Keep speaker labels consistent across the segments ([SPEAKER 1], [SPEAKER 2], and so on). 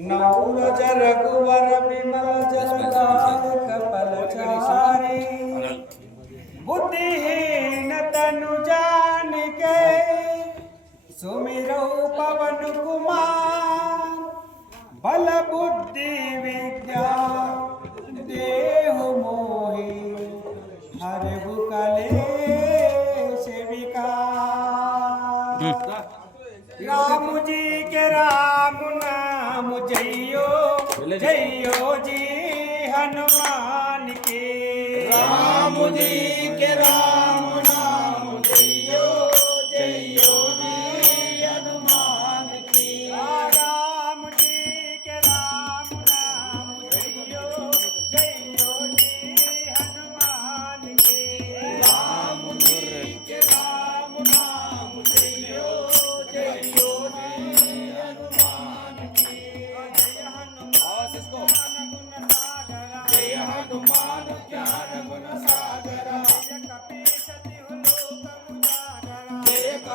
[SPEAKER 1] नौर रघुवर विमल जलदार couple चारी बुद्धिहीन तनु जान के सुमिरो पवन कुमार बल बुद्धि विद्या देह मोहि हरहु कलेश सेविका हम्म। राम जी के राम जयो जी हनुमान के।
[SPEAKER 2] राम जी के राम।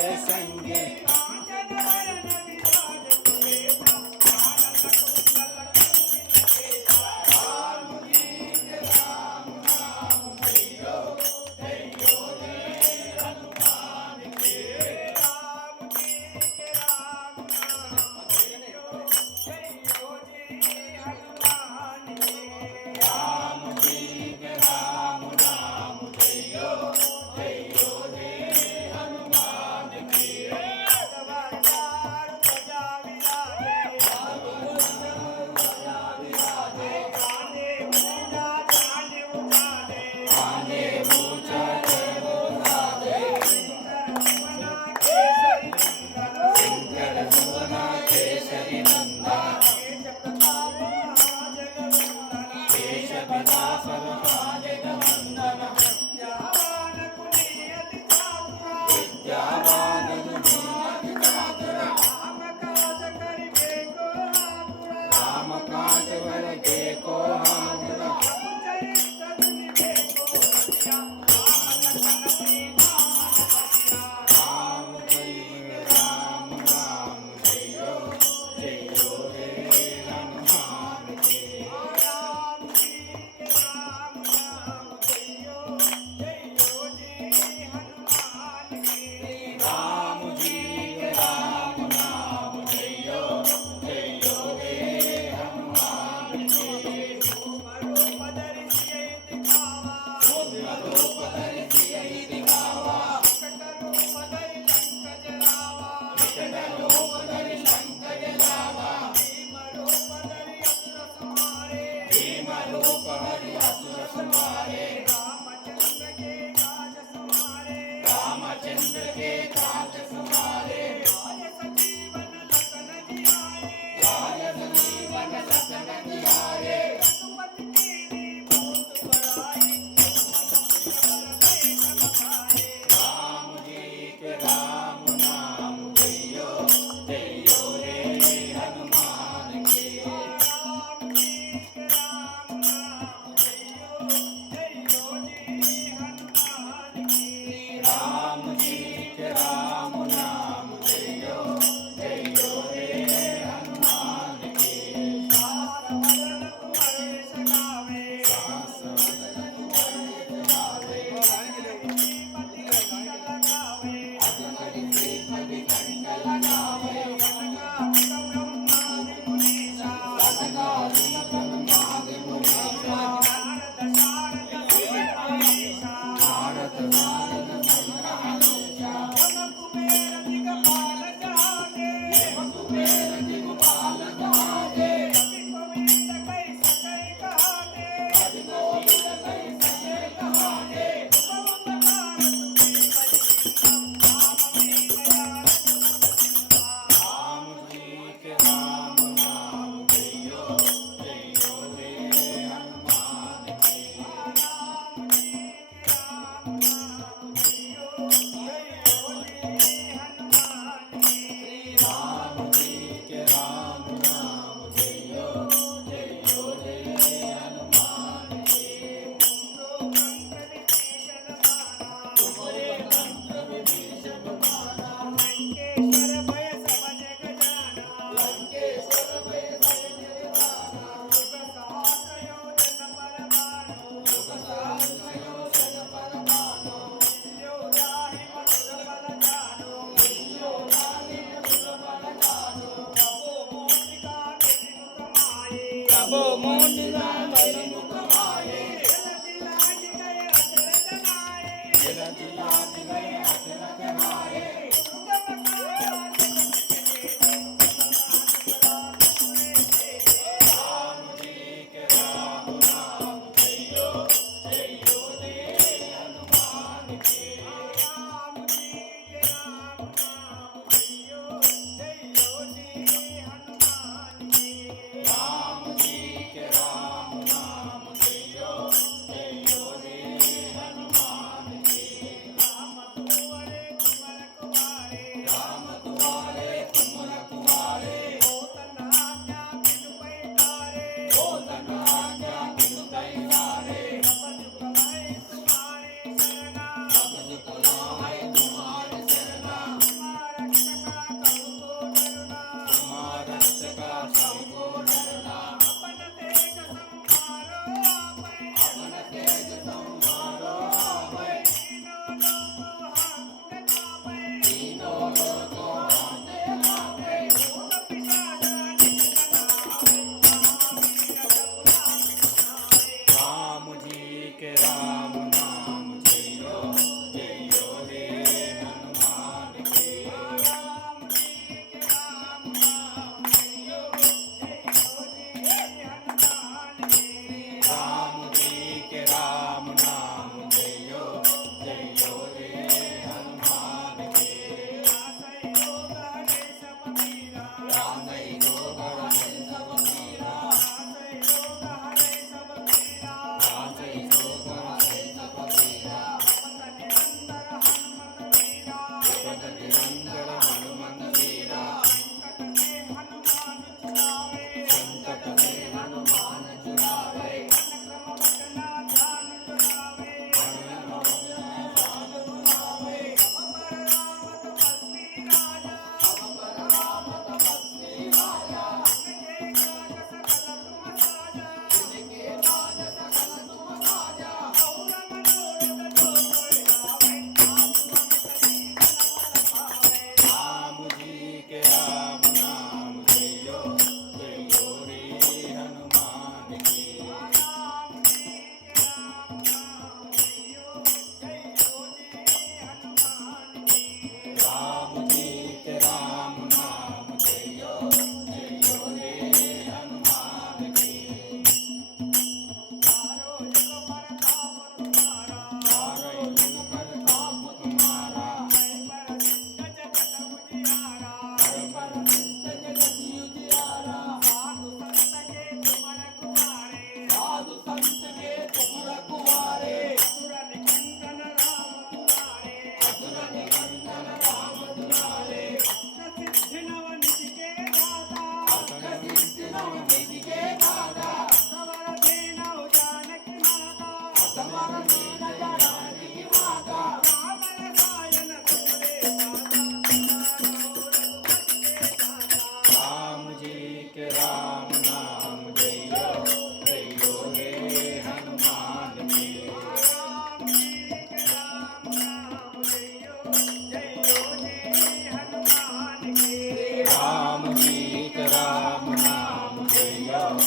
[SPEAKER 2] संगे I'm born Bravo, Monday, Monday.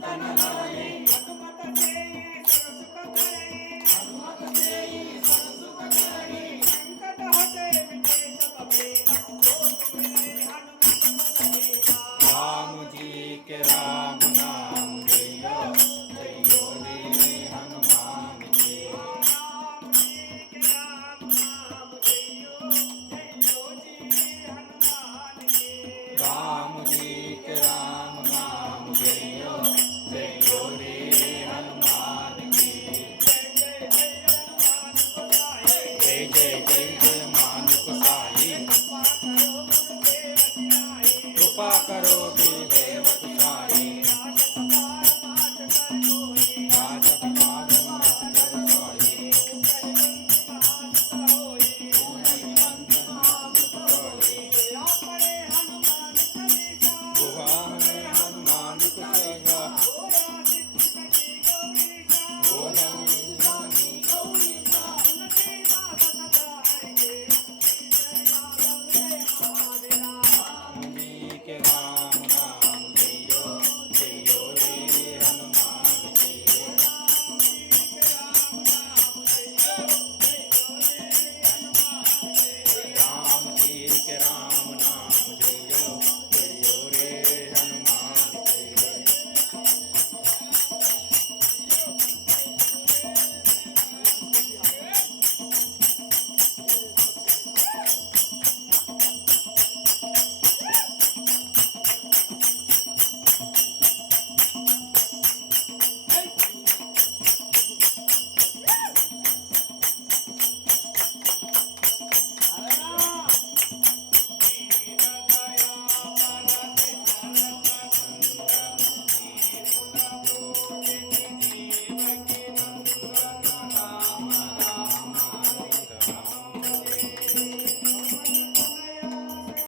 [SPEAKER 2] na na na
[SPEAKER 3] कृपा करो देव सारी